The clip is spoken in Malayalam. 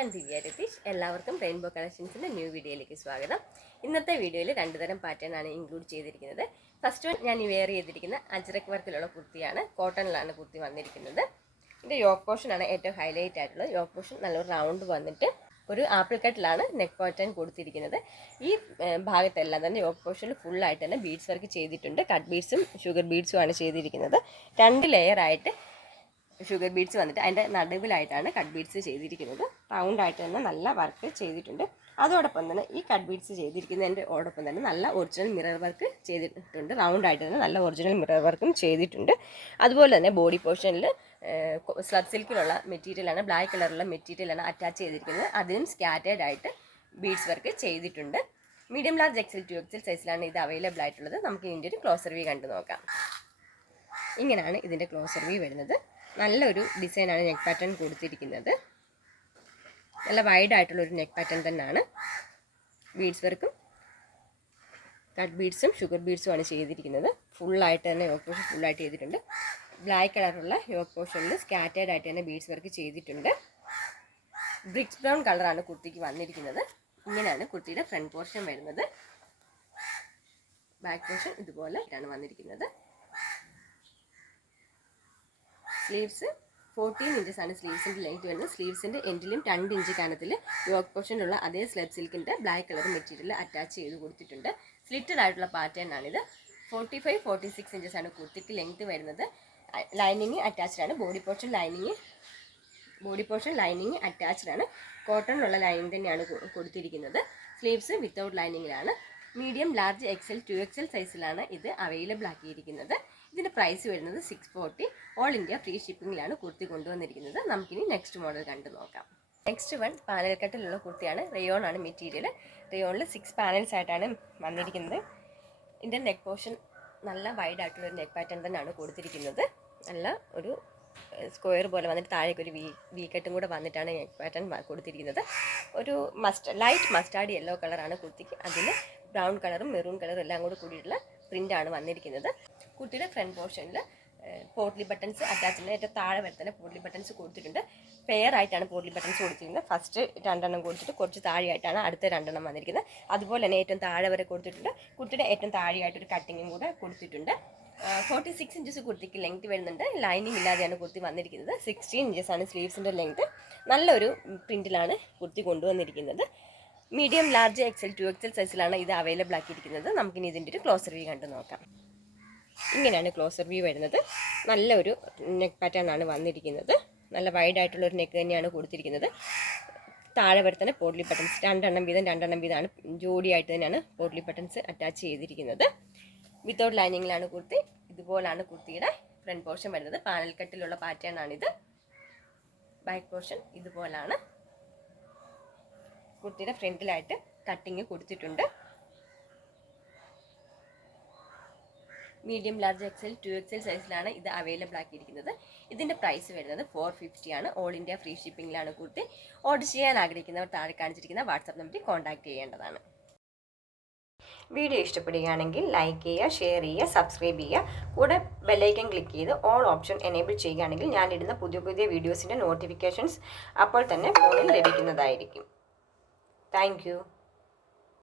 ഞാൻ ദിവ്യ രതീഷ്. എല്ലാവർക്കും റെയിൻബോ കളക്ഷൻസിൻ്റെ ന്യൂ വീഡിയോയിലേക്ക് സ്വാഗതം. ഇന്നത്തെ വീഡിയോയിൽ രണ്ട് തരം പാറ്റേൺ ആണ് ഇൻക്ലൂഡ് ചെയ്തിരിക്കുന്നത്. ഫസ്റ്റ് വൺ ഞാൻ വെയർ ചെയ്തിരിക്കുന്ന അജ്രക് വർക്കിലുള്ള കുർത്തിയാണ്. കോട്ടണിലാണ് കുർത്തി വന്നിരിക്കുന്നത്. ഇതിൻ്റെ യോക്ക് പോർഷൻ ആണ് ഏറ്റവും ഹൈലൈറ്റ് ആയിട്ടുള്ളത്. യോക്ക് പോർഷൻ നല്ലൊരു റൗണ്ട് വന്നിട്ട് ഒരു ആപ്പിൾ കട്ടിലാണ് നെക്ക് പാറ്റേൺ കൊടുത്തിരിക്കുന്നത്. ഈ ഭാഗത്തെല്ലാം തന്നെ യോക്ക് പോർഷനിൽ ഫുള്ളായിട്ട് തന്നെ ബീഡ്സ് വർക്ക് ചെയ്തിട്ടുണ്ട്. കട്ട് ബീഡ്സും ഷുഗർ ബീഡ്സും ആണ് ചെയ്തിരിക്കുന്നത്. 2 ലെയർ ആയിട്ട് ഷുഗർ ബീഡ്സ് വന്നിട്ട് അതിൻ്റെ നടുവിലായിട്ടാണ് കട്ട് ബീഡ്സ് ചെയ്തിരിക്കുന്നത്. റൗണ്ടായിട്ട് തന്നെ നല്ല വർക്ക് ചെയ്തിട്ടുണ്ട്. അതോടൊപ്പം തന്നെ ഈ കട്ട് ബീഡ്സ് ചെയ്തിരിക്കുന്നതിൻ്റെ ഓടൊപ്പം തന്നെ നല്ല ഒറിജിനൽ മിറർ വർക്ക് ചെയ്തിട്ടുണ്ട്. റൗണ്ടായിട്ട് തന്നെ നല്ല ഒറിജിനൽ മിറർ വർക്കും ചെയ്തിട്ടുണ്ട്. അതുപോലെ തന്നെ ബോഡി പോർഷനിൽ സ്ലബ് സിൽക്കിലുള്ള മെറ്റീരിയലാണ്, ബ്ലാക്ക് കളറുള്ള മെറ്റീരിയലാണ് അറ്റാച്ച് ചെയ്തിരിക്കുന്നത്. അതിനും സ്കാറ്റേഡ് ആയിട്ട് ബീഡ്സ് വർക്ക് ചെയ്തിട്ടുണ്ട്. മീഡിയം ലാർജ് എക്സൽ 2XL സൈസിലാണ് ഇത് അവൈലബിൾ ആയിട്ടുള്ളത്. നമുക്ക് ഇതിൻ്റെ ഒരു ക്ലോസർ വ്യൂ കണ്ടു നോക്കാം. ഇങ്ങനെയാണ് ഇതിൻ്റെ ക്ലോസർ വ്യൂ വരുന്നത്. നല്ലൊരു ഡിസൈനാണ് നെക്ക് പാറ്റേൺ കൊടുത്തിരിക്കുന്നത്. നല്ല വൈഡ് ആയിട്ടുള്ളൊരു നെക്ക് പാറ്റേൺ തന്നെയാണ്. ബീഡ്സ് വർക്കും കട്ട് ബീഡ്സും ഷുഗർ ബീഡ്സും ആണ് ചെയ്തിരിക്കുന്നത്. ഫുള്ളായിട്ട് തന്നെ യോക്ക് പോർഷൻ ഫുള്ളായിട്ട് ചെയ്തിട്ടുണ്ട്. ബ്ലാക്ക് കളറുള്ള യോക്ക് പോർഷനിൽ സ്കാറ്റേഡ് ആയിട്ട് തന്നെ ബീഡ്സ് വർക്ക് ചെയ്തിട്ടുണ്ട്. ബ്രിക്സ് ബ്രൗൺ കളറാണ് കുർത്തിക്ക് വന്നിരിക്കുന്നത്. ഇങ്ങനെയാണ് കുർത്തിയുടെ ഫ്രണ്ട് പോർഷൻ വരുന്നത്. ബാക്ക് പോർഷൻ ഇതുപോലെ ആണ് വന്നിരിക്കുന്നത്. സ്ലീവ്സ് 14 ഇഞ്ചസാണ് സ്ലീവ്സിൻ്റെ ലെങ്ത് വരുന്നത്. സ്ലീവ്സിൻ്റെ എൻഡിലും 2 ഇഞ്ച് കനത്തിൽ യോക്ക് പോർഷനിലുള്ള അതേ സ്ലബ് സിൽക്കിൻ്റെ ബ്ലാക്ക് കളർ മെറ്റീരിയൽ അറ്റാച്ച് ചെയ്ത് കൊടുത്തിട്ടുണ്ട്. സ്ലിറ്റഡ് ആയിട്ടുള്ള പാറ്റേൺ ആണിത്. 45-46 ഇഞ്ചസാണ് കുർത്തിക്ക് ലെങ്ത് വരുന്നത്. ലൈനിങ് അറ്റാച്ച്ഡ് ആണ്. ബോഡി പോർഷൻ ലൈനിങ് അറ്റാച്ച്ഡ് ആണ്. കോട്ടണിലുള്ള ലൈനിങ് തന്നെയാണ് കൊടുത്തിരിക്കുന്നത്. സ്ലീവ്സ് വിത്തൗട്ട് ലൈനിങ്ങിലാണ്. മീഡിയം ലാർജ് എക്സൽ 2XL സൈസിലാണ് ഇത് അവൈലബിൾ ആക്കിയിരിക്കുന്നത്. ഇതിൻ്റെ പ്രൈസ് വരുന്നത് 640. ഓൾ ഇന്ത്യ ഫ്രീ ഷിപ്പിങ്ങിലാണ് കുർത്തി കൊണ്ടുവന്നിരിക്കുന്നത്. നമുക്കിനി നെക്സ്റ്റ് മോഡൽ കണ്ടു നോക്കാം. നെക്സ്റ്റ് വൺ പാനൽ കട്ടിലുള്ള കുർത്തിയാണ്. റയോൺ ആണ് മെറ്റീരിയൽ. റയോണിൽ 6 പാനൽസ് ആയിട്ടാണ് വന്നിരിക്കുന്നത്. ഇതിൻ്റെ നെക്ക് പോർഷൻ നല്ല വൈഡ് ആയിട്ടുള്ളൊരു നെക്ക് പാറ്റേൺ തന്നെയാണ് കൊടുത്തിരിക്കുന്നത്. നല്ല ഒരു സ്ക്വയർ പോലെ വന്നിട്ട് താഴേക്ക് ഒരു വി കട്ടും കൂടെ വന്നിട്ടാണ് നെക്ക് പാറ്റേൺ കൊടുത്തിരിക്കുന്നത്. ഒരു ലൈറ്റ് മസ്റ്റാർഡ് യെല്ലോ കളറാണ് കുർത്തിക്ക്. അതിൽ ബ്രൗൺ കളറും മെറൂൺ കളറും എല്ലാം കൂടെ കൂടിയിട്ടുള്ള പ്രിൻ്റാണ് വന്നിരിക്കുന്നത്. കുർത്തിയുടെ ഫ്രണ്ട് പോർഷനിൽ പോട്ട്ലി ബട്ടൺസ് അറ്റാച്ച്ഡ് ഏറ്റവും താഴെ വരെ തന്നെ പോട്ട്ലി ബട്ടൺസ് കൊടുത്തിട്ടുണ്ട്. പെയർ ആയിട്ടാണ് പോട്ട്ലി ബട്ടൺസ് കൊടുത്തിരിക്കുന്നത്. ഫസ്റ്റ് 2 കൊടുത്തിട്ട് കുറച്ച് താഴെയായിട്ടാണ് അടുത്ത 2 വന്നിരിക്കുന്നത്. അതുപോലെ തന്നെ ഏറ്റവും താഴെ വരെ കൊടുത്തിട്ടുണ്ട്. കുർത്തിയുടെ ഏറ്റവും താഴെയായിട്ടൊരു കട്ടിങ്ങും കൂടെ കൊടുത്തിട്ടുണ്ട്. 46 ഇഞ്ചസ് കുർത്തിക്ക് ലെങ്ത് വരുന്നുണ്ട്. ലൈനിങ് ഇല്ലാതെയാണ് കുർത്തി വന്നിരിക്കുന്നത്. 16 ഇഞ്ചസാണ് സ്ലീവ്സിൻ്റെ ലെങ്ത്. നല്ലൊരു പ്രിൻറ്റിലാണ് കുർത്തി കൊണ്ടുവന്നിരിക്കുന്നത്. മീഡിയം ലാർജ് എക്സൽ 2XL സൈസിലാണ് ഇത് അവൈലബിൾ ആക്കിയിരിക്കുന്നത്. നമുക്കിനി ഇതിൻ്റെ ഒരു ക്ലോസർ വ്യൂ കണ്ടു നോക്കാം. ഇങ്ങനെയാണ് ക്ലോസർ വ്യൂ വരുന്നത്. നല്ലൊരു നെക്ക് പാറ്റേൺ ആണ് വന്നിരിക്കുന്നത്. നല്ല വൈഡ് ആയിട്ടുള്ളൊരു നെക്ക് തന്നെയാണ് കൊടുത്തിരിക്കുന്നത്. താഴെ വരെ തന്നെ പോട്ട്ലി ബട്ടൺസ് 2 വീതമാണ് ജോഡിയായിട്ട് തന്നെയാണ് പോട്ട്ലി ബട്ടൺസ് അറ്റാച്ച് ചെയ്തിരിക്കുന്നത്. വിത്തൗട്ട് ലൈനിങ്ങിലാണ് കുർത്തി. ഇതുപോലാണ് കുർത്തിയുടെ ഫ്രണ്ട് പോർഷൻ വരുന്നത്. പാനൽ കട്ടിലുള്ള പാറ്റേൺ ആണിത്. ബാക്ക് പോർഷൻ ഇതുപോലാണ്. കുർത്തിയുടെ ഫ്രണ്ടിലായിട്ട് കട്ടിങ് കൊടുത്തിട്ടുണ്ട്. മീഡിയം ലാർജ് എക്സൽ 2XL സൈസിലാണ് ഇത് അവൈലബിൾ ആക്കിയിരിക്കുന്നത്. ഇതിൻ്റെ പ്രൈസ് വരുന്നത് 450 ആണ്. ഓൾ ഇന്ത്യ ഫ്രീ ഷിപ്പിങ്ങിലാണ് കുർത്തി. ഓർഡർ ചെയ്യാൻ ആഗ്രഹിക്കുന്നവർ താഴെ കാണിച്ചിരിക്കുന്ന വാട്സാപ്പ് നമ്പറിൽ കോൺടാക്ട് ചെയ്യേണ്ടതാണ്. വീഡിയോ ഇഷ്ടപ്പെടുകയാണെങ്കിൽ ലൈക്ക് ചെയ്യുക, ഷെയർ ചെയ്യുക, സബ്സ്ക്രൈബ് ചെയ്യുക. കൂടെ ബെല്ലൈക്കൺ ക്ലിക്ക് ചെയ്ത് ഓൾ ഓപ്ഷൻ എനേബിൾ ചെയ്യുകയാണെങ്കിൽ ഞാനിടുന്ന പുതിയ വീഡിയോസിൻ്റെ നോട്ടിഫിക്കേഷൻസ് അപ്പോൾ തന്നെ ഫോണിൽ ലഭിക്കുന്നതായിരിക്കും. Thank you.